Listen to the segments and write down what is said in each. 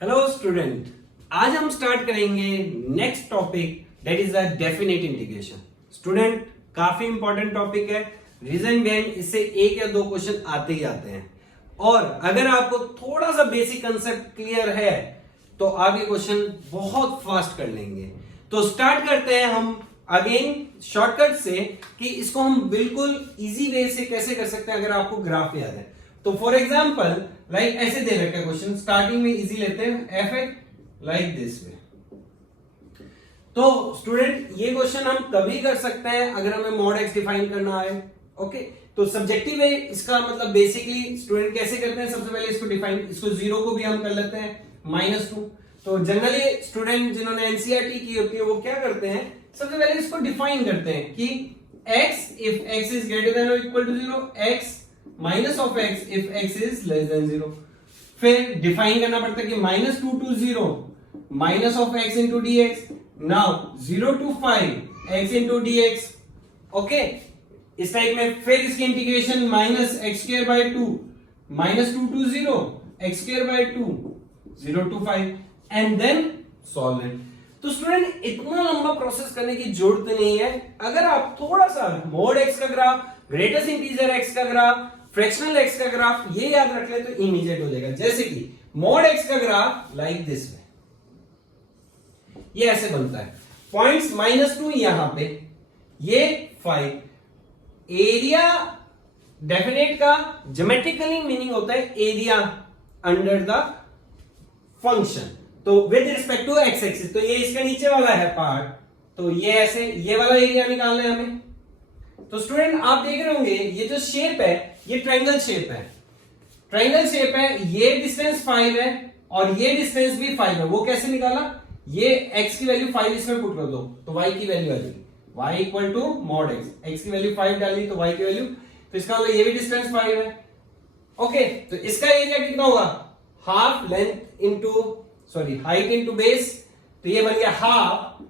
Hello student, आज हम start करेंगे next topic that is the definite integration. Student, काफी इंपॉर्टेंट टॉपिक है। रीजन बिहाइंड इससे एक या दो क्वेश्चन आते ही आते हैं, और अगर आपको थोड़ा सा बेसिक कंसेप्ट क्लियर है तो आगे क्वेश्चन बहुत फास्ट कर लेंगे। तो स्टार्ट करते हैं हम अगेन शॉर्टकट से कि इसको हम बिल्कुल इजी वे से कैसे कर सकते हैं अगर आपको ग्राफ याद है तो। फॉर एग्जाम्पल लाइक ऐसे दे रखा है क्वेश्चन, स्टार्टिंग में इजी लेते हैं, एफ लाइक दिस वे। तो स्टूडेंट ये क्वेश्चन हम तभी कर सकते हैं अगर हमें मॉड एक्स डिफाइन करना है। ओके, तो सब्जेक्टिव है इसका मतलब बेसिकली स्टूडेंट कैसे करते हैं, सबसे पहले इसको डिफाइन, इसको जीरो को भी हम कर लेते हैं -2। तो जनरली स्टूडेंट जिन्होंने एनसीईआरटी की होती है वो क्या करते हैं, सबसे पहले इसको डिफाइन करते हैं कि x if x is greater than or equal to 0, x minus of x if x is less than 0। फिर डिफाइन करना पड़ता है कि -2 to 0 minus of x into dx, now 0 to 5 x into dx। Okay, इस type में फिर इसकी integration -x²/2 -2 to 0 x²/2 0 to 5 and then solve it. तो स्टूडेंट इतना लंबा प्रोसेस करने की जरूरत नहीं है। अगर आप थोड़ा सा मॉड एक्स का ग्राफ, ग्रेटेस्ट इंटीजर एक्स का ग्राफ, फ्रैक्शनल एक्स का ग्राफ ये याद रख ले तो इमीडिएट हो जाएगा। जैसे कि मॉड एक्स का ग्राफ लाइक दिस वे, ये ऐसे बनता है, पॉइंट्स -2 यहां पे, ये 5। एरिया डेफिनेट का ज्योमेट्रिकली मीनिंग होता है एरिया अंडर द फंक्शन, तो with respect to x axis. तो ये इसके नीचे वाला है पार्ट, तो ये ऐसे ये वाला एरिया निकालना है हमें। तो स्टूडेंट आप देख रहे होंगे ये जो शेप है ये ट्रायंगल शेप है, ट्रायंगल शेप है, ये डिस्टेंस 5 है और ये डिस्टेंस भी 5 है। वो कैसे निकाला, ये x की वैल्यू 5 इसमें पुट कर दो तो y की वैल्यू आ जाएगी, y equal to mod x की वैल्यू 5 डाली तो y की वैल्यू, तो इसका मतलब ये भी डिस्टेंस 5 है। ओके, तो इसका एरिया कितना होगा, half length into sorry height into base, तो ये बन गया half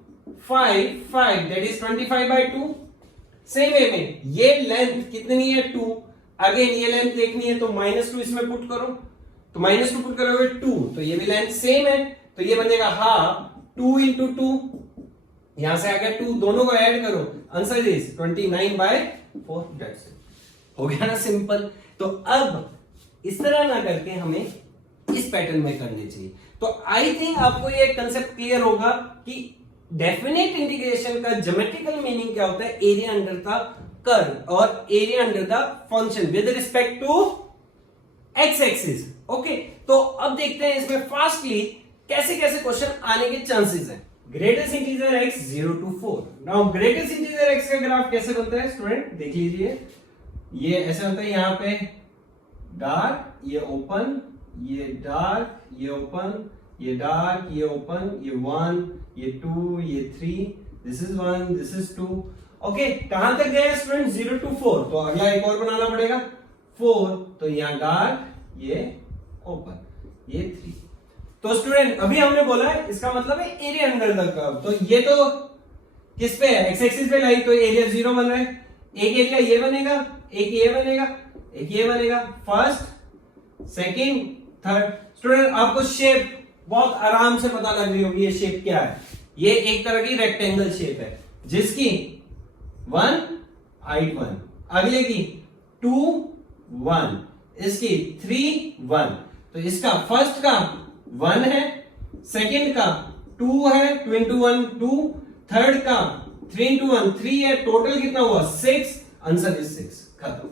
5 that is 25/2। Same way में ये लेंथ कितनी है 2, अगेन ये लेंथ देखनी है तो -2 इसमें पुट करो, तो -2 पुट करोगे 2, तो ये भी लेंथ सेम है, तो ये बनेगा हाफ 2 इंटू 2, यहां से आ गया 2, दोनों को ऐड करो, आंसर इज 29/4। दैट्स इट, हो गया ना सिंपल। तो अब इस तरह ना करके हमें इस पैटर्न में करनी चाहिए। तो आई थिंक आपको ये कंसेप्ट क्लियर होगा कि डेफिनेट इंटीग्रेशन का ज्योमेट्रिकल मीनिंग क्या होता है, एरिया अंडर द कर्व और area under the function with respect to x axis. Okay, तो अब देखते हैं इसमें फास्टली कैसे कैसे क्वेश्चन आने के चांसेस हैं। Greatest integer x 0 to 4। Now greatest integer x का ग्राफ कैसे बनता है स्टूडेंट, देख लीजिए, ये ऐसे बनता है, यहां पे डार्क, ये ओपन, ये डार्क, ये ओपन, ये डार्क, ये ओपन, ये 1, ये 2, ये 3, this is 1, this is 2। Okay, कहां तक गए स्टूडेंट, 0 to 4। तो अगला एक और बनाना पड़ेगा 4, तो यहां डार्क, ये ओपन, ये 3। तो स्टूडेंट अभी हमने बोला है इसका मतलब है एरिया अंडर द कर्व, तो ये तो किस पे है, एक्स एक्सिस पे लाई, तो एरिया 0 बन रहा है। एक एरिया ये बनेगा, एक ये बनेगा, एक ये बनेगा, फर्स्ट, सेकंड, थर्ड। स्टूडेंट आपको शेप बहुत आराम से पता लग रही होगी, ये शेप क्या है, ये एक तरह की रेक्टेंगल शेप है जिसकी 1 हाइट 1, अगले की 2 1, इसकी 3 1। तो इसका फर्स्ट का 1 है, सेकंड का 2 है, 2 into 1 2, थर्ड का 3 into 1 3 है, टोटल कितना हुआ 6, आंसर इज 6। खत्म,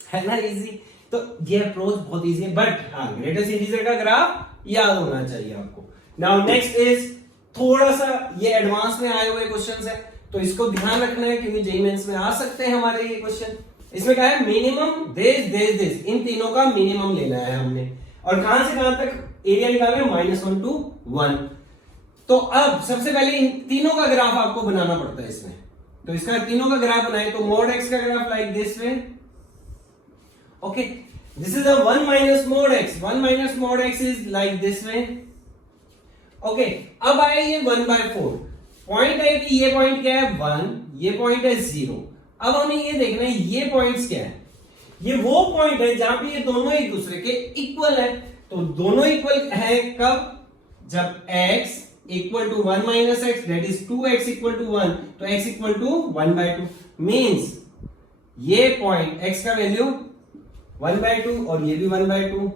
है ना इजी। तो ये अप्रोच बहुत इजी है, बट हाँ ग्रेटेस्ट इंटीजर का ग्राफ याद होना चाहिए आपको। नाउ नेक्स्ट इज थोड़ा सा ये एडवांस में आए हुए क्वेश्चंस है, तो इसको ध्यान रखना है क्योंकि जेईई मेंस में आ सकते हैं हमारे ये क्वेश्चन। इसमें क्या है, मिनिमम दिस, इन तीनों का मिनिमम लेना है हमने, और कहां से कहां तक एरिया निकालना है, -1 to 1। तो अब सबसे पहले इन तीनों का ग्राफ आपको बनाना पड़ता है इसमें, तो इसका तीनों का ग्राफ बनाए तो मॉड एक्स का graph like this way. Okay, this is a 1 minus mod x, 1 minus mod x is like this way। Okay, अब आया ये 1/4, पॉइंट है कि ये पॉइंट क्या है 1, ये पॉइंट है 0। अब हमें ये देखना है ये पॉइंट्स क्या है, ये वो पॉइंट है जहां पे ये दोनों एक दूसरे के इक्वल है। तो दोनों इक्वल है कब? जब x equal to 1 minus x that is 2x equal to 1, तो x इक्वल टू 1/2 मीन्स ये पॉइंट x का वैल्यू 1/2 और ये भी 1/2,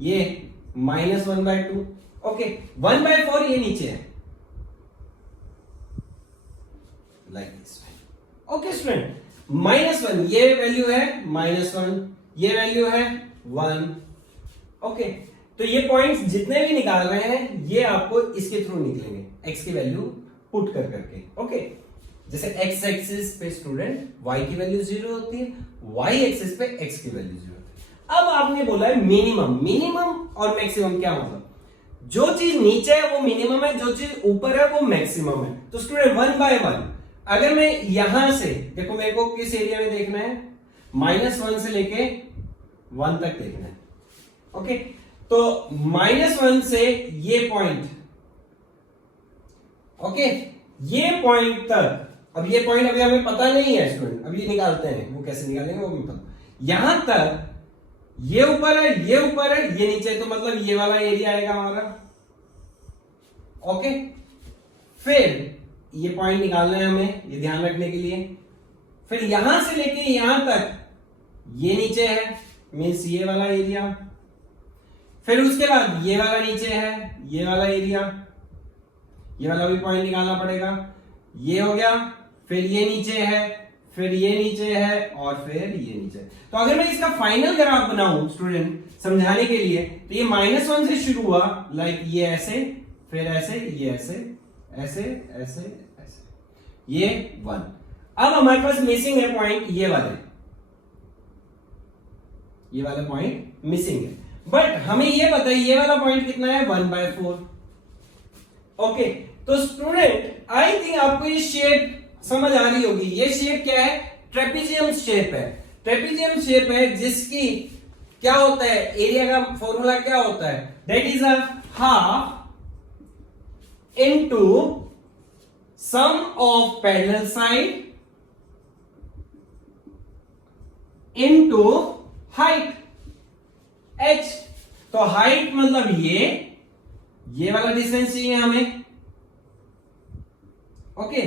ये -1/2। ओके, 1/4 ये नीचे है लाइक दिस। ओके स्टूडेंट, -1 ये वैल्यू है -1, ये वैल्यू है 1। ओके, तो ये पॉइंट्स जितने भी निकाल रहे हैं ये आपको इसके थ्रू निकलेंगे, x की वैल्यू पुट कर करके। ओके, जैसे x एक्सिस पे स्टूडेंट y की वैल्यू 0 होती है, y एक्सिस पे x की वैल्यू 0 होती है। अब आपने बोला है मिनिमम, मिनिमम और मैक्सिमम क्या मतलब? जो चीज नीचे है वो मिनिमम है, जो चीज ऊपर है वो मैक्सिमम है। तो स्टूडेंट 1 बाय 1 अगर मैं यहां से देखो, मेरे को किस एरिया में देखना है, -1 से लेके 1 तक देखना है। ओके, तो -1 से ये पॉइंट, ओके, ये पॉइंट तक, अब ये पॉइंट अभी हमें पता नहीं है स्टूडेंट, अब ये निकालते हैं, वो कैसे निकालेंगे वो हमें पता। यहां तक ये ऊपर है, ये ऊपर है, ये नीचे है, तो मतलब ये वाला एरिया आएगा हमारा। ओके, फिर ये पॉइंट निकालना है हमें, ये ध्यान रखने के लिए। फिर यहां से लेके यहां तक ये नीचे है, मीन्स ये वाला एरिया। फिर उसके बाद ये वाला नीचे है, ये वाला एरिया, ये वाला भी पॉइंट निकालना पड़ेगा। ये हो गया, फिर ये नीचे है, फिर ये नीचे है और फिर ये नीचे। तो अगर मैं इसका फाइनल ग्राफ बनाऊं स्टूडेंट समझाने के लिए, तो ये -1 से शुरू हुआ, लाइक ये ऐसे, फिर ऐसे, ये ऐसे, ऐसे ऐसे ऐसे, ये 1। अब हमारे पास मिसिंग है पॉइंट ये वाले पॉइंट मिसिंग है, बट हमें ये पता है ये वाला पॉइंट कितना है, 1/4। ओके, तो स्टूडेंट आई थिंक आपको ये शेप समझ आ रही होगी। ये शेप क्या है? ट्रेपेजियम शेप है। ट्रेपेजियम शेप है जिसकी क्या होता है, एरिया का फॉर्मूला क्या होता है, that is a half into sum of parallel side into height h। तो हाइट मतलब ये वाला डिस्टेंस चाहिए हमें। ओके,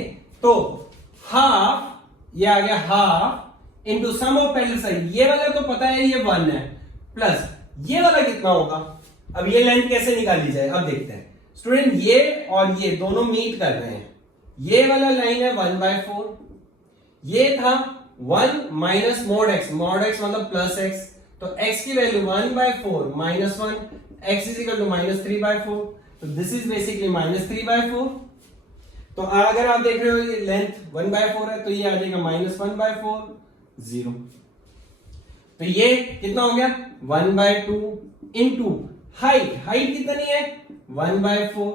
तो हाफ, ये आ गया half into sum of parallel side, ये वाला तो पता है ये 1 है, प्लस ये वाला कितना होगा। अब ये लेंथ कैसे निकाली जाए, अब देखते हैं स्टूडेंट। ये और ये दोनों मीट कर रहे हैं, ये वाला लाइन है 1/4, ये था 1 माइनस मोड x मतलब प्लस x, तो x की वैल्यू 1/4 -1, x इज इक्वल टू -3/4, तो दिस इज बेसिकली -3/4। तो अगर आप देख रहे हो ये लेंथ 1/4 है, तो ये आ जाएगा -1/4 0। तो ये कितना हो गया 1/2 इंटू हाइट कितनी है 1/4।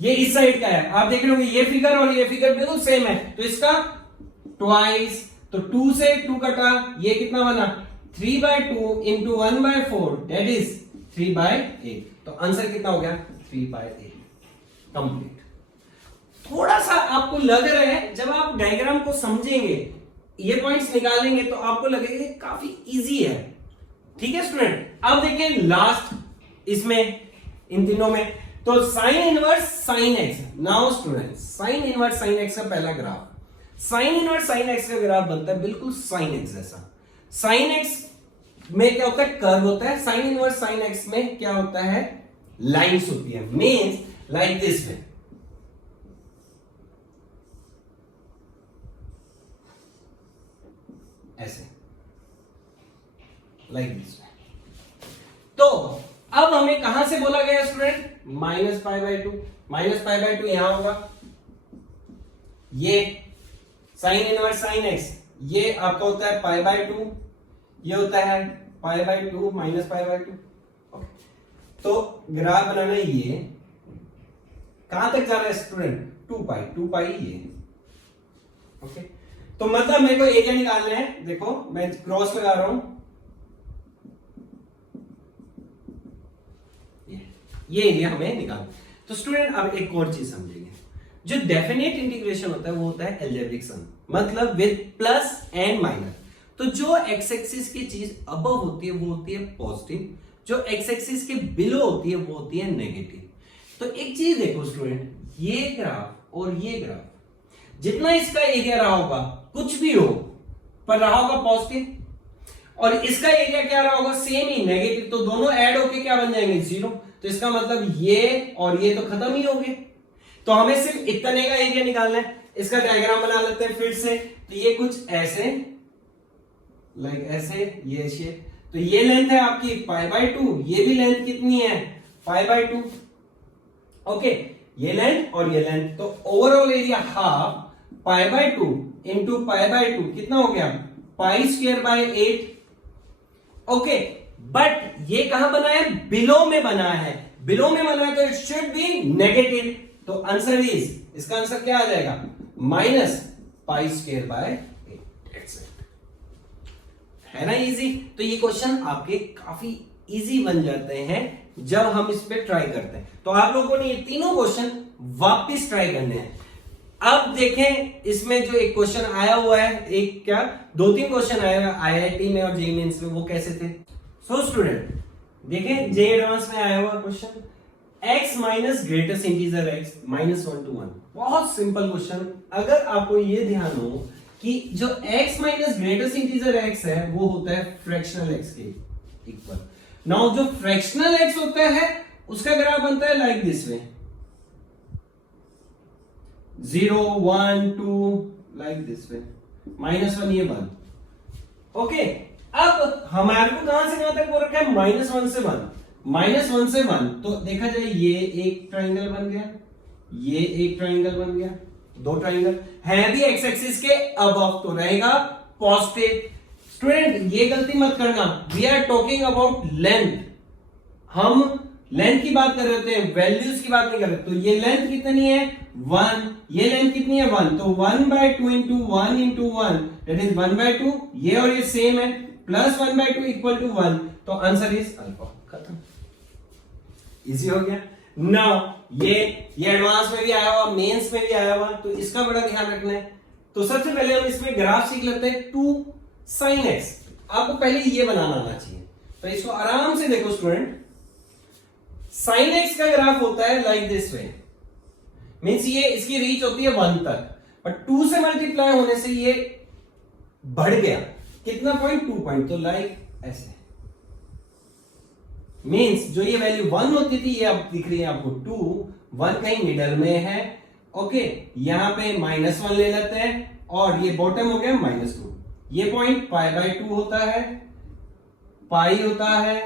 ये इस साइड का है, आप देख रहे हो ये फिगर और ये फिगर बिल्कुल सेम है, तो इसका ट्वाइस, तो 2 से 2 कटा, ये कितना बना 3/2 इंटू 1/4 दैट इज 3/8। तो आंसर कितना हो गया 3/8 कंप्लीट। थोड़ा सा आपको लग रहा है, जब आप डायग्राम को समझेंगे, ये पॉइंट्स निकालेंगे, तो आपको लगेगा कि काफी इजी है। ठीक है स्टूडेंट, अब देखिए लास्ट इसमें इन तीनों में, तो sine inverse sine x. Now student, sine inverse sine x का पहला graph, sine inverse sine x का ग्राफ बनता है बिल्कुल साइन एक्स जैसा। साइन एक्स में क्या होता है, कर्व होता है। साइन इनवर्स साइन एक्स में क्या होता है, लाइंस होती है, मींस लाइक दिस में। ऐसे लाइक दिस। तो अब हमें कहां से बोला गया स्टूडेंट, -π/2, -π/2 यहां होगा। ये साइन इनवर्स साइन एक्स, ये आपका होता है π/2, ये होता है π/2 -π/2। तो ग्राफ बनाना है, ये कहां तक जा रहा है स्टूडेंट 2π ये। ओके, तो मतलब मेरे को एरिया निकालना है। देखो मैं क्रॉस लगा रहा हूं, ये एरिया हमें निकालना। तो स्टूडेंट अब एक और चीज समझेंगे, जो डेफिनेट इंटीग्रेशन होता है वो होता है एल्जेब्रिक सम, मतलब विद प्लस एंड माइनस। तो जो एक्स एक्सिस की चीज अबव होती है वो होती है पॉजिटिव, जो एक्स एक्सिस के बिलो होती है वो होती है नेगेटिव। तो एक चीज देखो स्टूडेंट, ये ग्राफ और ये ग्राफ, जितना इसका एरिया रहा होगा कुछ भी हो पर रहा होगा पॉजिटिव, और इसका एरिया क्या रहा होगा सेम ही नेगेटिव, तो दोनों ऐड होके क्या बन जाएंगे 0। तो इसका मतलब ये और ये तो खत्म ही हो गए। तो हमें सिर्फ इतने का एरिया निकालना है। इसका डायग्राम बना लेते हैं फिर से। तो ये कुछ ऐसे लाइक ऐसे, ये शेप, तो ये लेंथ है आपकी π/2, ये भी लेंथ कितनी है π/2। ओके, ये लेंथ और ये लेंथ, तो ओवरऑल एरिया हाफ π/2 इंटू π/2 कितना हो गया π²/8। ओके, बट ये कहां बना है, बिलो में बना है। बिलो में बना है तो इट शुड बी नेगेटिव। तो आंसर इज, इसका आंसर क्या आ जाएगा -π²/8। है ना इजी। तो ये क्वेश्चन आपके काफी इजी बन जाते हैं जब हम इस पे ट्राई करते हैं। तो आप लोगों ने ये तीनों क्वेश्चन वापस ट्राई करने हैं। अब देखें इसमें जो एक क्वेश्चन आया हुआ है, एक क्या 2-3 क्वेश्चन आया हुआ IIT में और जेईई मेंस में, वो कैसे थे। सो स्टूडेंट देखें, जेईई एडवांस में आया हुआ question, x minus greatest integer x -1 to 1। बहुत सिंपल क्वेश्चन। अगर आपको ये ध्यान हो कि जो x minus greatest integer x है वो होता है फ्रैक्शनल x के इक्वल। नाउ जो फ्रैक्शनल x होता है उसका ग्राफ बनता है like this way, 0 1 2 like this way, -1 ये 1। ओके, अब हमारे को कहां से कहां तक हो रखा है, -1 से 1, -1 से 1। तो देखा जाए ये एक ट्राइंगल बन गया, ये एक ट्राइंगल बन गया, 2 ट्राइंगल है भी एक्स एक्सिस के अबव, तो रहेगा पॉजिटिव। स्टूडेंट ये गलती मत करना, we are talking about length, हम लेंथ की बात कर रहे होते हैं, वैल्यूज की बात नहीं कर रहे। तो ये लेंथ कितनी है 1, ये लेंथ कितनी है 1, तो 1/2 इंटू 1 इंटू 1 दैट इज 1/2। ये और ये सेम है, प्लस 1/2 इक्वल टू 1। तो आंसर इज अल्फा। खत्म, इजी हो गया। नाउ ये एडवांस में भी आया हुआ, मेंस में भी आया हुआ, तो इसका बड़ा ध्यान रखना है। तो सबसे पहले हम इसमें ग्राफ सीख लेते हैं 2 sin x। आपको पहले ये बनाना आना चाहिए, तो इसको आराम से देखो स्टूडेंट। sin x का ग्राफ होता है लाइक दिस वे, मींस ये इसकी रीच होती है 1 तक, बट 2 से मल्टीप्लाई होने से ये बढ़ गया कितना पॉइंट 2 पॉइंट, तो लाइक ऐसे। मींस जो ये वैल्यू 1 होती थी ये अब दिख रही है आपको 2, 1 कहीं मिडल में है। ओके, यहां पे -1 ले लेते हैं और ये बॉटम हो गया -2। ये पॉइंट π/2 होता है, पाई होता है,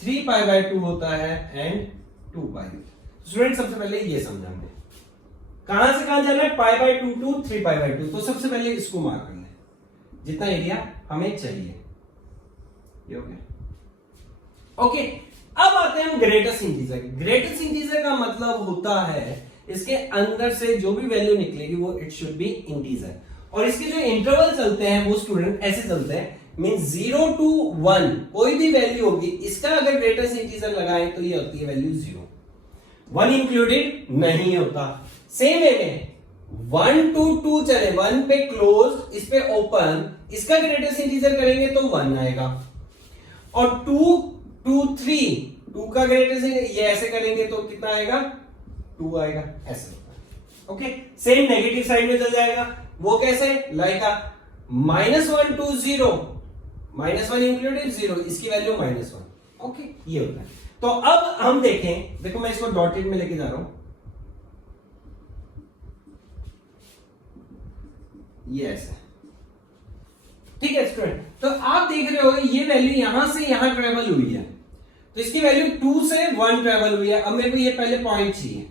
3π/2 होता है एंड 2π। स्टूडेंट सबसे पहले ये समझाएंगे कहां से कहां जाना है, π/2 to 3π/2। तो सबसे पहले इसको मार्क कर लें जितना एरिया हमें चाहिए, ये हो गया। ओके, अब आते हैं हम ग्रेटेस्ट इंटीजर। ग्रेटेस्ट इंटीजर का मतलब होता है इसके अंदर से जो भी वैल्यू निकलेगी वो इट शुड बी इंटीजर, और इसके जो इंटरवल चलते हैं वो स्टूडेंट ऐसे चलते हैं, मीन 0 to 1 कोई भी वैल्यू होगी, इसका अगर ग्रेटेस्ट इंटीजर लगाएं तो ये होती है वैल्यू 0, 1 इंक्लूडेड नहीं होता। सेम वे में 1 to 2 चले, 1 पे क्लोज, इस पे ओपन, इसका ग्रेटेस्ट इंटीजर करेंगे तो 1 आएगा, और 2 2 3 2 का ग्रेटेस्ट ये ऐसे करेंगे तो कितना आएगा 2 आएगा, ऐसे होता है। ओके, सेम नेगेटिव साइड में चल जाएगा, वो कैसे, लाइक -1 to 0, -1 इंक्लूडेड 0, इसकी वैल्यू -1। ओके, ये होता है। तो अब हम देखें, देखो मैं इसको डॉटेड में लेके जा रहा हूं, ये ऐसा, ठीक है स्टूडेंट। तो आप देख रहे हो ये वैल्यू यहां से यहां ट्रेवल हुई है, तो इसकी वैल्यू 2 से 1 ट्रेवल हुई है। अब मेरे को ये पहले पॉइंट चाहिए,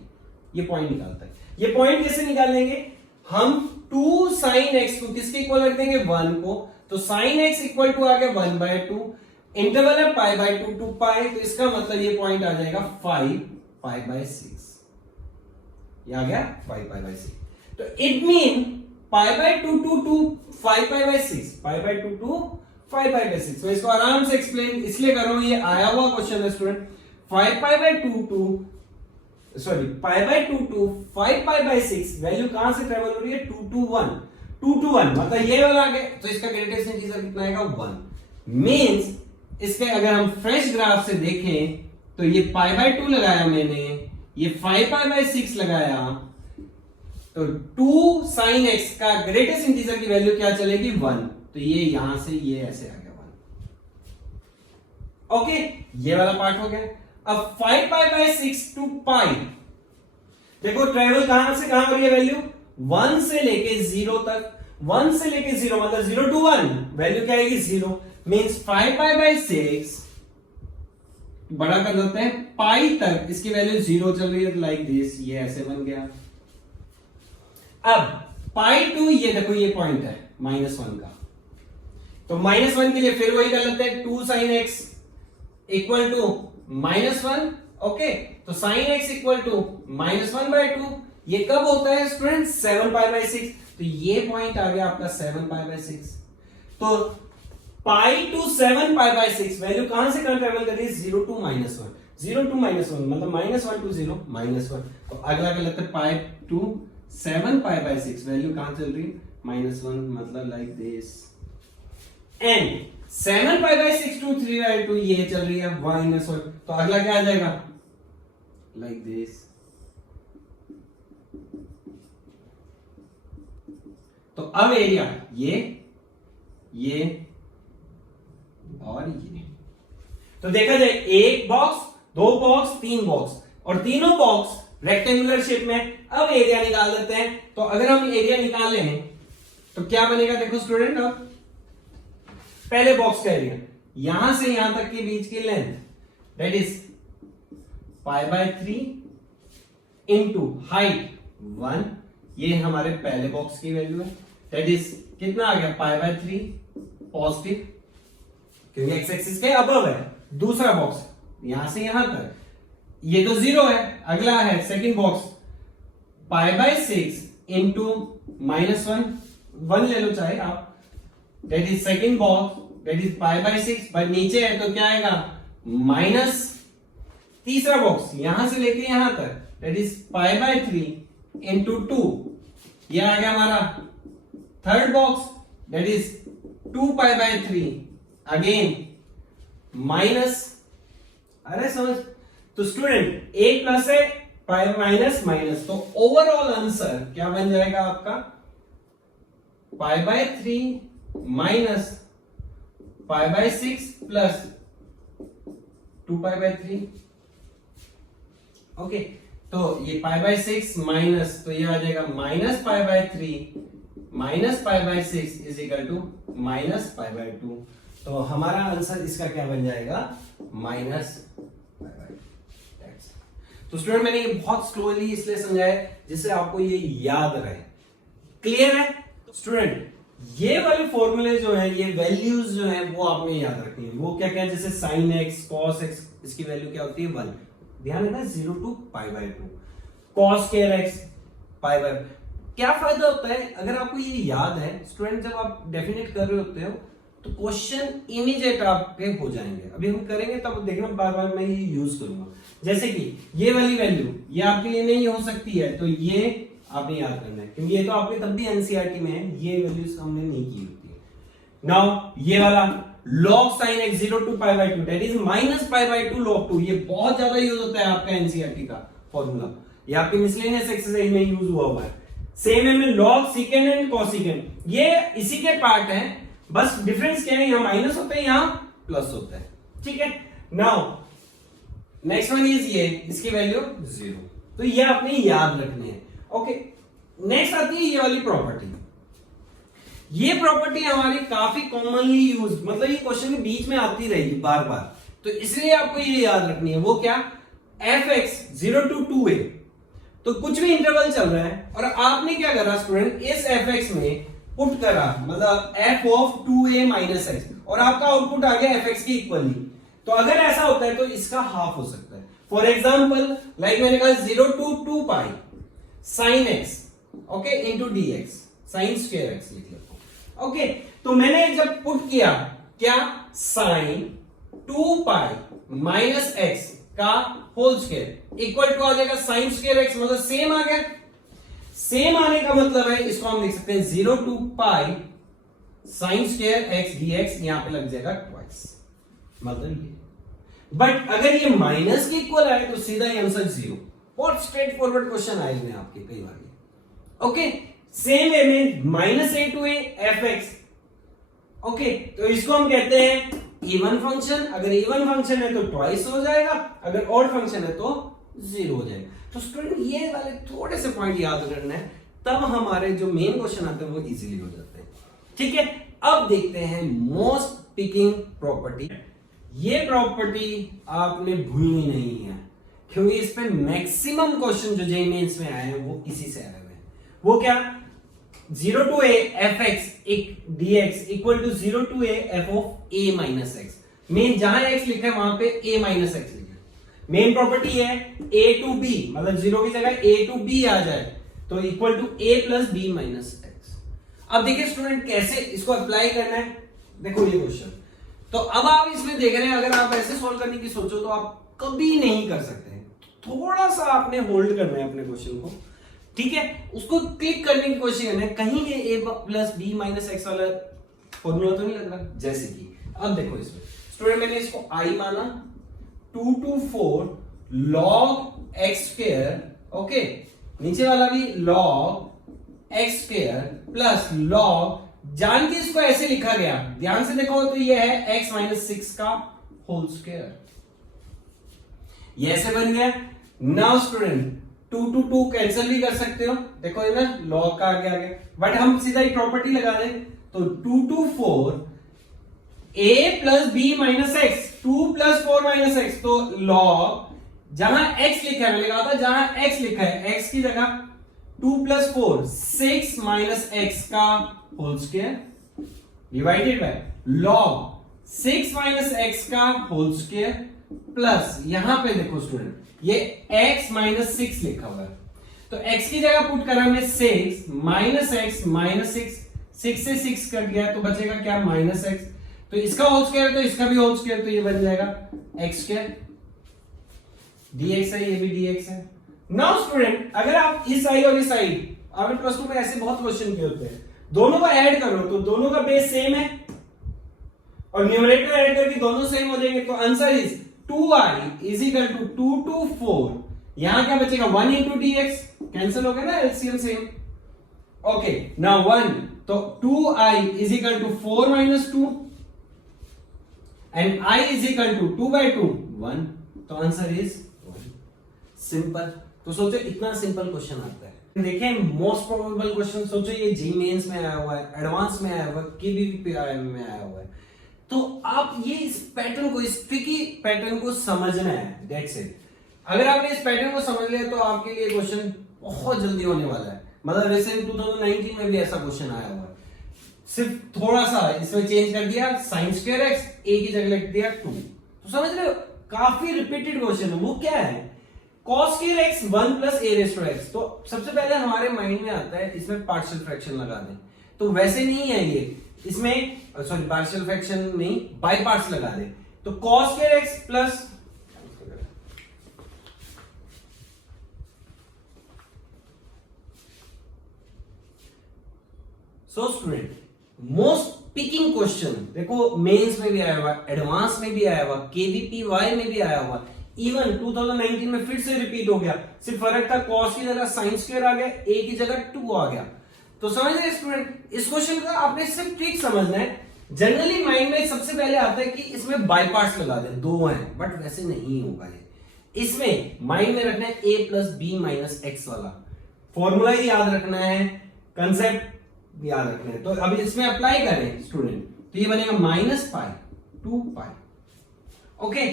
ये पॉइंट निकालता है। ये पॉइंट कैसे निकालेंगे, हम 2 sin x को किसके इक्वल रख देंगे 1 को, तो sin x इक्वल टू आ गया 1/2, इंटरवल है π/2 to π, तो इसका मतलब ये पॉइंट आ जाएगा 5π/6, ये आ गया 5π/6। तो इट मीन π/2 to 5π/6, π/2 to 5π/6। तो इसको आराम से एक्सप्लेन इसलिए कर रहा हूं, ये आया हुआ क्वेश्चन है स्टूडेंट। 5π/2 to 5π/6 वैल्यू कहां से ट्रेवल हो रही है 2 to 1, 2 to 1 मतलब ये वाला आ गया, तो इसका ग्रेटेस्ट इंटीजर कितना आएगा 1। मींस इसके अगर हम फ्रेश ग्राफ से देखें तो ये π/2 लगाया मैंने, ये 5π/6 लगाया, तो 2 sin x का ग्रेटेस्ट इंटीजर की वैल्यू क्या चलेगी 1, तो ये यहां से ये ऐसे आ गया 1। ओके, ये वाला पार्ट हो गया। अब 5π/6 टू पाई, देखो ट्रेवल कहां से कहां हो रही है वैल्यू 1 से लेके 0 तक, 1 से लेके 0 मतलब 0 to 1 वैल्यू क्या आएगी 0, मींस 5π/6 बड़ा कर देते हैं पाई तक, इसकी वैल्यू 0 चल रही है लाइक दिस, ये ऐसे बन गया। अब π2 ये देखो ये पॉइंट है -1 का, तो -1 के लिए फिर वही कर लेते हैं 2 sin x equal to -1। Okay, तो sin x इक्वल टू -1/2, ये कब होता है स्टूडेंट 7π/6, तो ये पॉइंट आ गया आपका 7π/6। तो पाई टू 7π/6 वैल्यू कहां से कहां ट्रेवल कर रही है 0 to -1, 0 to -1 मतलब -1 to 0 -1, तो अगला क्या लगता है पाई टू 7π/6 वैल्यू कहां चल रही है -1 मतलब लाइक दिस, एंड 7π/6 to 3/2 ये चल रही है -1, तो अगला क्या आ जाएगा लाइक दिस। तो अब एरिया ये और ये, तो देखा जाए एक बॉक्स, दो बॉक्स, तीन बॉक्स, और तीनों बॉक्स रेक्टेंगुलर शेप में। अब एरिया निकाल लेते हैं, तो अगर हम एरिया निकाले हैं तो क्या बनेगा देखो स्टूडेंट, अब पहले बॉक्स का एरिया यहां से यहां तक के बीच की length that is π/3 into height 1, ये हमारे पहले बॉक्स की वैल्यू है, दैट इज कितना आ गया π/3 पॉजिटिव, क्योंकि एक्स एक्सिस के अबव है। दूसरा बॉक्स यहां से यहां तक ये तो 0 है। अगला है सेकंड बॉक्स π/6 इंटू -1 ले लो चाहे आप, that is second box that is π/6, पर नीचे है तो क्या आएगा माइनस। तीसरा बॉक्स यहां से लेके यहां तक दैट इज π/3 इंटू 2, ये आ गया हमारा third box that is 2π/3 again minus. अरे समझ, तो स्टूडेंट एक प्लस है पाई माइनस माइनस, तो ओवरऑल आंसर क्या बन जाएगा आपका π/3 माइनस π/6 प्लस 2π/3। ओके, तो ये π/6 माइनस, तो ये आ जाएगा minus π/3 minus π/6 is equal to minus π/2। तो हमारा आंसर इसका क्या बन जाएगा माइनस। तो स्टूडेंट मैंने ये बहुत स्लोली इसलिए समझाया जिससे आपको ये याद रहे। क्लियर है स्टूडेंट? ये वाले फॉर्मूले जो है, ये वैल्यूज जो है वो आपने याद रखनी है। वो क्या क्या है, जैसे साइन एक्स कॉस एक्स, इसकी वैल्यू क्या होती है 1, ध्यान रखना 0 to π/2, कॉस स्क्वायर एक्स π/, क्या फायदा होता है अगर आपको ये याद है स्टूडेंट, जब आप डेफिनेट कर रहे होते हो तो क्वेश्चन इमीडिएट आपके हो जाएंगे। अभी हम करेंगे तब देखना, बार बार मैं ये यूज करूंगा। जैसे कि ये वाली वैल्यू ये आपके लिए नहीं हो सकती है, तो ये आपने याद करना है, क्योंकि ये तो आपने तब भी एनसीईआरटी में है, ये वैल्यूज हमने नहीं की होती है। नाउ ये वाला log sin x 0 to π/2 that is minus π/2 log 2, ये बहुत ज्यादा यूज होता है आपका एनसीईआरटी का फॉर्मूला, ये आपके मिसलेनियस एक्सरसाइज में यूज हुआ है। सेम है में log secant एंड cosecant, ये इसी के पार्ट है, बस डिफरेंस क्या है, यहां माइनस होता है यहां प्लस होता है। ठीक है, नाउ नेक्स्ट वन इज ये, इसकी वैल्यू 0, तो ये आपने याद रखने हैं। ओके, नेक्स्ट आती है ये वाली प्रॉपर्टी। ये प्रॉपर्टी हमारी काफी कॉमनली यूज, मतलब ये क्वेश्चन के बीच में आती रहेगी बार बार, तो इसलिए आपको ये याद रखनी है। वो क्या, fx 0 to 2a, तो कुछ भी इंटरवल चल रहा है और आपने क्या करा स्टूडेंट, इस fx में पुट करा, मतलब f of 2a minus x, और आपका आउटपुट आ गया fx के इक्वली। तो अगर ऐसा होता है तो इसका हाफ हो सकता है। फॉर एग्जाम्पल लाइक मैंने कहा 0 to 2 pi sin x okay into dx sin square x लिख लेता हूं। ओके, तो मैंने जब पुट किया क्या, sin 2 pi माइनस x का होल स्क्वायर इक्वल टू आ जाएगा sin स्क्वायर x, मतलब सेम आ गया। सेम आने का मतलब है इसको हम लिख सकते हैं 0 to pi sin square x dx, यहां पे लग जाएगा ट्वाइस। मतलब ये। बट अगर ये माइनस के इक्वल आए तो सीधा ही आंसर 0। बहुत स्ट्रेट फॉरवर्ड क्वेश्चन आए हुए आपके कई बार। ओके, सेम वे में minus a to a f x. Okay, तो इसको हम कहते हैं इवन फंक्शन। अगर इवन फंक्शन है तो ट्वाइस हो जाएगा, अगर ऑड फंक्शन है तो 0 हो जाएगा। तो स्टूडेंट ये वाले थोड़े से पॉइंट याद करना है, तब हमारे जो मेन क्वेश्चन आते हैं वो इजीली हो जाते हैं। ठीक है, अब देखते हैं मोस्ट पिकिंग प्रॉपर्टी। ये प्रॉपर्टी आपने भूलनी नहीं है, क्योंकि इस पे मैक्सिमम क्वेश्चन जो जेईई मेंस में आए हैं वो इसी से आए हुए हैं। वो क्या? 0 to a f x dx equal to 0 to a f of a minus x। Main जहां x लिखा है वहां पे a minus x लिखा है। मेन प्रॉपर्टी है a to b, मतलब 0 की जगह a to b आ जाए तो equal to a plus b minus x। अब देखिए स्टूडेंट कैसे इसको अप्लाई करना है। देखो ये क्वेश्चन, तो अब आप इसमें देख रहे हैं, अगर आप ऐसे सॉल्व करने की सोचो तो आप कभी नहीं कर सकते। थोड़ा सा आपने होल्ड करना है अपने क्वेश्चन को, ठीक है, उसको क्लिक करने की कोशिश करना है। कहीं ये a plus b minus x वाला फॉर्मूला तो नहीं लग रहा। जैसे कि अब देखो इसमें स्टूडेंट, मैंने इसको i माना 2 to 4 log x square, okay, नीचे वाला भी log x square plus log, जान के इसको ऐसे लिखा गया, ध्यान से देखो तो ये है x माइनस 6 का होल स्क्वायर। ये ऐसे बन गया। नाउ स्टूडेंट 2 to 2 कैंसिल भी कर सकते हो, देखो ये ना लॉग का आगे आगे, बट हम सीधा ही प्रॉपर्टी लगा दें तो 2 to 4 a plus b minus x, 2 plus 4 minus x, तो लॉग जहां x लिखा है, मैंने कहा था जहां x लिखा है x की जगह 2 प्लस 4 6 माइनस एक्स का whole square divided by log 6 minus x का होल स्क्वायर प्लस, यहां पे देखो स्टूडेंट ये x माइनस 6 लिखा हुआ है, तो x की जगह पुट करा मैं 6 माइनस एक्स माइनस 6 से 6 कर दिया तो बचेगा क्या? Minus x. तो इसका होल स्क्वायर तो इसका भी होल स्क्वायर, तो ये बन जाएगा एक्स स्क्वायर। dx है, ये भी dx है। नाउ स्टूडेंट अगर आप इस साइड और इस साइड, आपने प्लस 2 में ऐसे बहुत क्वेश्चन किए होते हैं, दोनों का ऐड करो तो दोनों का बेस सेम है और न्यूमरेटर ऐड करके दोनों सेम हो जाएंगे, तो answer is 2i is equal to 2 to 4, यहां क्या बचेगा? 1 into dx, कैंसिल हो गया ना, एलसीएम सेम। ओके, नाउ 1, तो 2i is equal to 4 minus 2 and i is equal to 2 by 2 1, तो आंसर इज 1। सिंपल। तो सोचो इतना सिंपल क्वेश्चन आता है। देखें मोस्ट प्रोबेबल क्वेश्चन, सोचो ये जी मेंस में आया हुआ है, एडवांस में आया हुआ है, केबीपीआई में आया हुआ है, तो आप ये इस पैटर्न को, इस ट्रिकी पैटर्न को समझना है, दैट्स इट। अगर आपने इस पैटर्न को समझ लिया तो आपके लिए क्वेश्चन बहुत जल्दी होने वाला है। मतलब रिसेंट 2019 में भी ऐसा क्वेश्चन आया हुआ है, सिर्फ थोड़ा सा इसमें चेंज कर दिया, साइन स्क्वायर एक्स ए की जगह लिख दिया 2, तो समझ रहे हो, काफी रिपीटेड क्वेश्चन है। वो क्या है? cos square x 1 plus A raise to x. तो सबसे पहले हमारे माइंड में आता है इसमें पार्शियल फ्रैक्शन लगा दें, तो वैसे नहीं है ये, इसमें सॉरी पार्शियल फ्रैक्शन नहीं, बाय पार्ट्स लगा दे, तो cos square x plus so student most picking question देखो मेंस में भी आया हुआ, एडवांस में भी आया हुआ, केवीपीवाई में भी आया हुआ, इवन 2019 में फिर से रिपीट हो गया, सिर्फ फर्क था cos की जगह sin स्क्वायर आ गया, a की जगह 2 आ गया। तो समझ रहे स्टूडेंट, इस क्वेश्चन का आपने सिर्फ ट्रिक समझना है। जनरली माइंड में सबसे पहले आता है कि इसमें बाय पार्ट्स लगा दे, 2 हैं, बट वैसे नहीं होगा ये। इसमें माइंड में रखना है a plus b minus x वाला फॉर्मूला ही याद रखना है, कंसेप्ट याद रखना है। तो अभी इसमें अप्लाई करें स्टूडेंट, तो ये बनेगा माइनस पाई 2 पाई। ओके,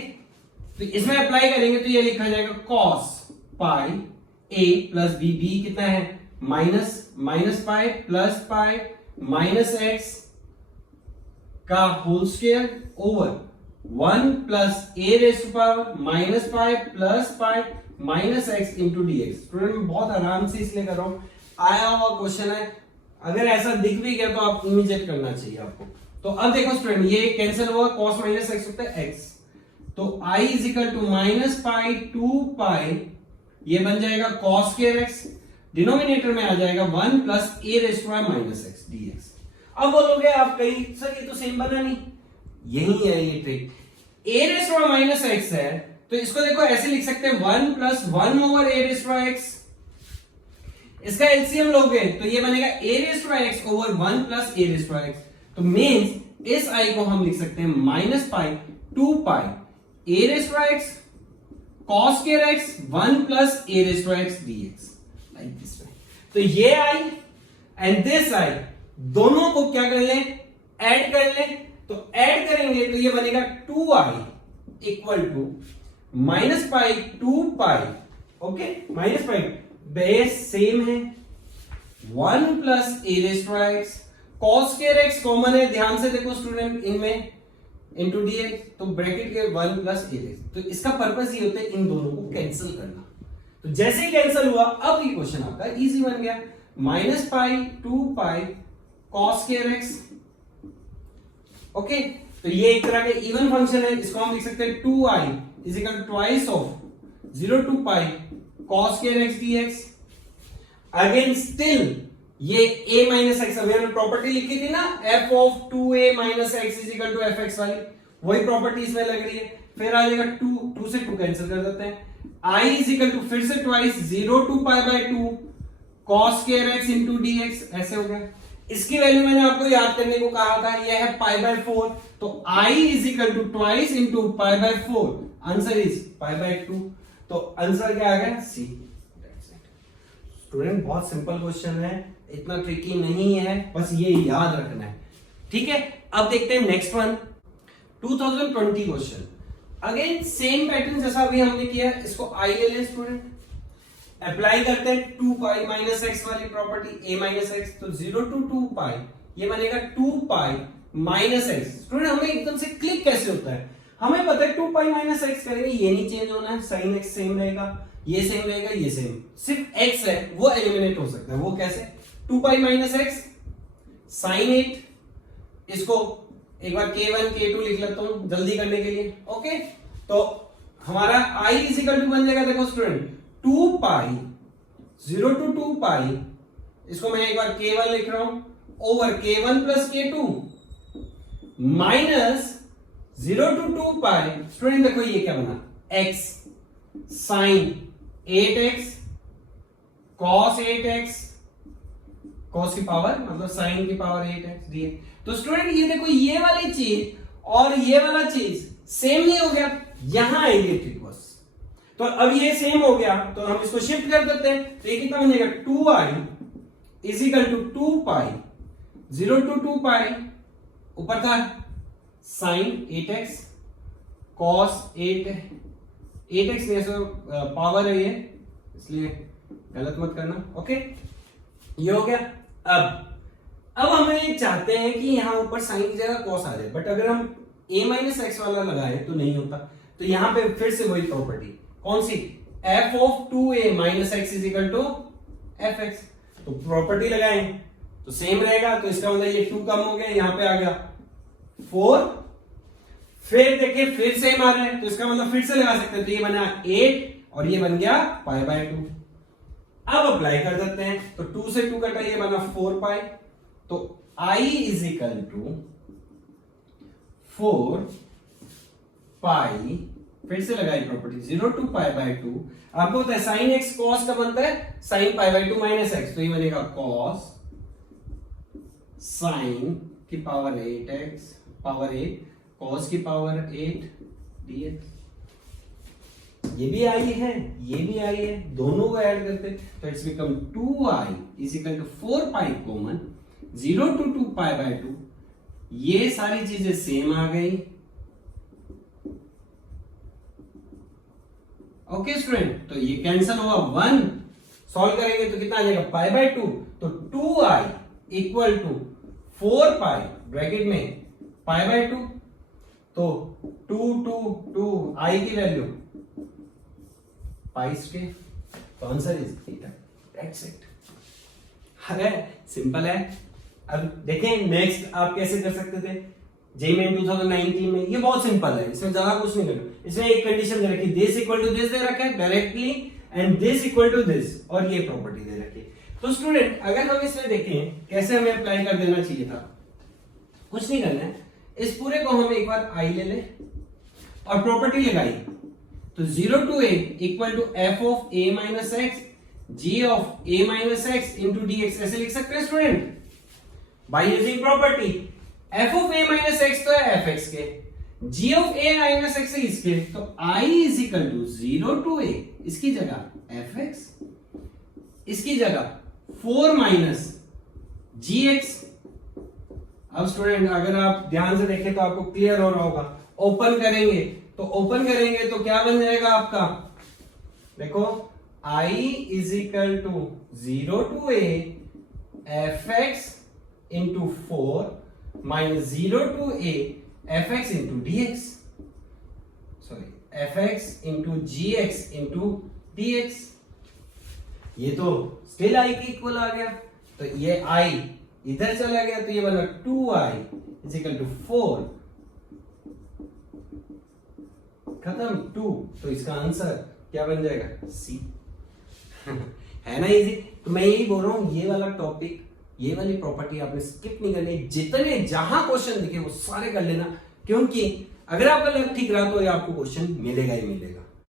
तो इसमें अप्लाई करेंगे तो ये लिखा जाएगा cos pi a plus B, B कितना है minus pi plus pi minus x का whole square over 1 plus A raise to power minus pi plus pi minus x into dx. Student मैं बहुत आराम से इसलिए कर रहा हूं, आया हुआ क्वेश्चन है, अगर ऐसा दिख भी गया तो आप इमीडिएट करना चाहिए आपको। तो अब देखो स्टूडेंट ये कैंसिल होगा, cos माइनस एक्स होता है एक्स, तो i is equal to minus pi 2 pi, ये बन जाएगा cos स्क्वायर एक्स, डिनोमिनेटर में आ जाएगा 1 plus A raise to power minus x dx. अब बोलोगे आप कहीं सर ये तो सेम बना नहीं, यही है ये trick. A raise to minus x है तो इसको देखो ऐसे लिख सकते हैं 1 plus 1 over a raise to x. इसका एलसीएम लोगे तो ये बनेगा a raise to x over 1 plus a raise to x. तो मींस इस आई को हम लिख सकते हैं minus pi 2 pi a raise to x cos square x 1 plus a raise to x dx like this way. तो ये आई and this I दोनों को क्या कर लें, ऐड कर लें। तो ऐड करेंगे तो ये बनेगा 2i equal to minus pi 2 pi, okay minus pi base same है 1 plus a raise to x cos square x common है, ध्यान से देखो स्टूडेंट इनमें इनटू डीएक्स, तो ब्रैकेट के 1 प्लस ए रेस। तो इसका पर्पस ये होता है इन दोनों को कैंसिल करना। तो जैसे ही कैंसिल हुआ अब ये क्वेश्चन आपका इजी बन गया, minus pi 2 pi cos square x, okay. तो ये एक तरह के इवन फंक्शन है, इसको हम लिख सकते हैं 2i is equal to twice of 0 to pi cos square x dx। Again still ये a माइनस एक्स, अभी हमने प्रॉपर्टी लिखी थी ना f of 2a minus x is equal to fx वाली, वही प्रॉपर्टी इसमें लग रही है। फिर आ जाएगा 2 से 2 कैंसिल कर देते हैं, i इज इक्वल टू फिर से twice 0 to pi by 2 cos square x into dx, ऐसे हो गया। इसकी वैल्यू मैंने आपको याद करने को कहा था, यह है पाई बाय 4, तो i is equal to twice into pi by 4, answer is pi by 2। तो आंसर क्या आ गया सी। स्टूडेंट बहुत सिंपल क्वेश्चन है, इतना ट्रिकी नहीं है, बस ये याद रखना है, ठीक है। अब देखते हैं next one 2020 question. Again same pattern जैसा अभी हमने किया, इसको आई ले लें स्टूडेंट, अप्लाई करते हैं 2 पाई माइनस एक्स वाली प्रॉपर्टी a माइनस एक्स। तो 0 टू 2 पाई ये बनेगा 2 पाई माइनस एक्स। स्टूडेंट हमें एकदम से क्लिक कैसे होता है, हमें पता है 2 पाई माइनस एक्स करेंगे ये नहीं चेंज होना है, साइन एक्स सेम रहेगा, ये सेम रहेगा, ये सेम, सिर्फ एक्स है वो एलिमिनेट हो सकता है। वो कैसे, 2 पाई माइनस एक्स साइन 8, इसको एक बार k1 k2 लिख लेता हूं जल्दी करने के लिए, ओके। तो हमारा i इज इक्वल टू बन जाएगा, देखो स्टूडेंट 2 पाई 0 टू 2 पाई, इसको मैं एक बार k1 लिख रहा हूं over k1 plus k2 minus 0 to 2 pi. Student देखो ये क्या बना, x sine 8x cos 8x, cos की पावर मतलब साइन की पावर 8x dx। तो स्टूडेंट ये देखो ये वाली चीज और ये वाला चीज सेम नहीं हो गया, यहां आएगी ट्रिक बस। तो अब ये सेम हो गया तो हम इसको शिफ्ट कर देते हैं, तो ये कितना बनेगा 2i is equal to 2 pi 0 to 2 pi, ऊपर था साइन 8x cos 8x में ऐसा पावर है ये, इसलिए गलत मत करना, ओके। ये हो गया। अब हमें चाहते हैं कि यहां ऊपर साइन की जगह cos आ जाए, बट अगर हम a माइनस एक्स वाला लगाए तो नहीं होता। तो यहां पे फिर से वही प्रॉपर्टी, कौन सी, f of 2a minus x is equal to fx। तो प्रॉपर्टी लगाएं तो सेम रहेगा, तो इसका मतलब ये 2 कम हो गया, यहां पे आ गया 4, फिर देखिए फिर सेम आ रहा है तो इसका मतलब फिर से लगा सकते हैं, तो ये बना 8 और ये बन गया पाई बाय 2। अब अप्लाई कर देते हैं, तो 2 से 2 कटा, ये बना 4 पाई, तो i इज इक्वल टू 4 पाई, फिर से लगाई प्रॉपर्टी 0 टू पाई बाय 2। आपको पता है साइन एक्स कॉस का बनता है sine pi by 2 minus x, तो ये बनेगा कॉस साइन की पावर 8x पावर 8 cos की पावर 8 dx। ये भी आई है, ये भी आई है, दोनों को ऐड करते तो it's become 2i is equal to 4 pi common 0 to 2 pi by 2। ये सारी चीजें सेम आ गई, ओके स्टूडेंट। तो ये कैंसिल हुआ, 1 सॉल्व करेंगे तो कितना आ जाएगा पाई बाय 2, तो 2i equal to 4 pi bracket में पाई बाय 2, तो 2 2 2 i की वैल्यू पाई स्क्वायर, तो answer is theta, that's it. अरे सिंपल है। अब देखें नेक्स्ट आप कैसे कर सकते थे जेईई मेन 2019 में, ये बहुत सिंपल है, इसमें ज्यादा कुछ नहीं करना। इसमें एक कंडीशन दे रखी, दिस इक्वल टू दिस दे रखा है directly and this equal to this, और ये प्रॉपर्टी दे रखी है। तो स्टूडेंट अगर हम इसमें देखें कैसे हमें अप्लाई कर देना चाहिए था, कुछ नहीं करना है, इस पूरे को हम एक बार आई ले लें, और प्रॉपर्टी लगाई, तो 0 to a equal to f of a minus x g of a minus x into dx, ऐसे लिख सकते हैं student by using property. f of a minus x तो है fx के, g of a minus x है इसके, तो I is equal to 0 to a, इसकी जगह fx, इसकी जगह 4 माइनस gx। अब स्टूडेंट अगर आप ध्यान से देखें तो आपको क्लियर हो रहा होगा, ओपन करेंगे तो क्या बन जाएगा आपका, देखो I is equal to 0 to a fx into 4 minus 0 to a fx into dx, sorry fx into gx into dx। ये तो स्टिल I के इक्वल आ गया, तो ये I इधर चला गया तो ये बना 2i इज इक्वल टू 4, खत्म 2, तो इसका आंसर क्या बन जाएगा C। है ना इजी। तो मैं यही बोल रहा हूं, ये वाला टॉपिक, ये वाली प्रॉपर्टी आपने स्किप नहीं करनी, जितने जहां क्वेश्चन दिखे वो सारे कर लेना, क्योंकि अगर आपका लग ठीक रहा तो ये आपको क्वेश्चन मिलेगा ही मिलेगा।